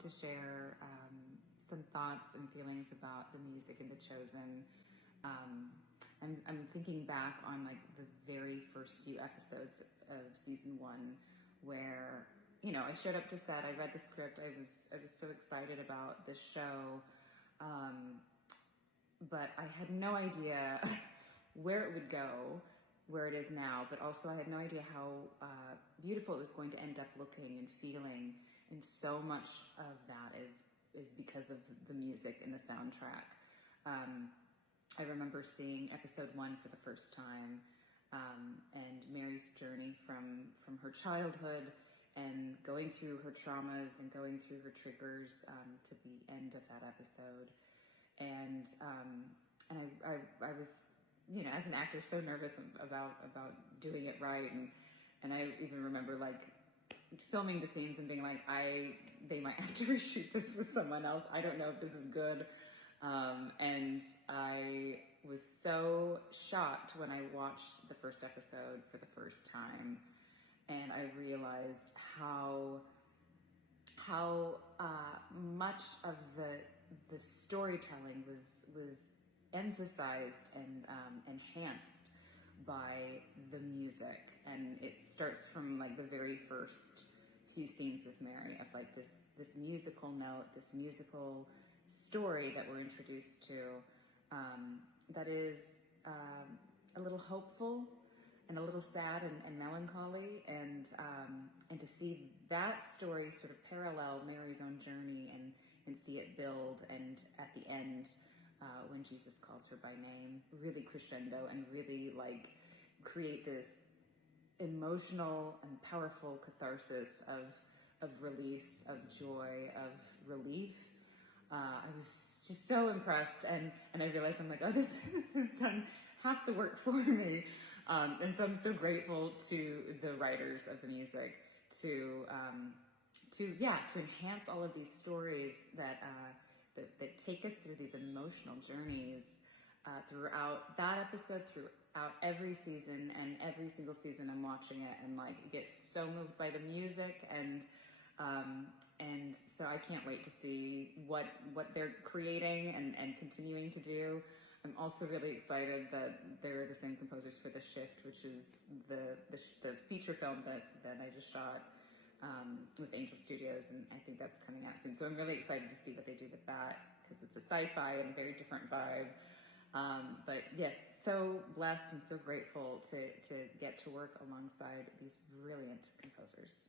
to share some thoughts and feelings about the music in The Chosen. I'm thinking back on like the very first few episodes of season 1, where I showed up to set. I read the script. I was so excited about this show, but I had no idea where it would go, where it is now. But also, I had no idea how beautiful it was going to end up looking and feeling. And so much of that is because of the music and the soundtrack. I remember seeing episode 1 for the first time, and Mary's journey from her childhood and going through her traumas and going through her triggers to the end of that episode. And I was, as an actor, so nervous about doing it right. And I even remember like filming the scenes and being like, they might have to reshoot this with someone else. I don't know if this is good. And I was so shocked when I watched the first episode for the first time, and I realized how much of the storytelling was emphasized and enhanced by the music. And it starts from like the very first few scenes with Mary, of like this musical note, this musical story that we're introduced to, that is a little hopeful and a little sad and melancholy, and to see that story sort of parallel Mary's own journey and see it build, and at the end, when Jesus calls her by name, really crescendo and really like create this emotional and powerful catharsis of release, of joy, of relief. I was just so impressed, and I realized I'm like, oh, this has done half the work for me. And so I'm so grateful to the writers of the music to enhance all of these stories that take us through these emotional journeys throughout that episode, throughout every season. And every single season I'm watching it and like get so moved by the music, and so I can't wait to see what they're creating and continuing to do. I'm also really excited that they're the same composers for The Shift, which is the feature film that I just shot with Angel Studios, and I think that's coming out soon. So I'm really excited to see what they do with that, because it's a sci-fi and a very different vibe. But yes, so blessed and so grateful to get to work alongside these brilliant composers.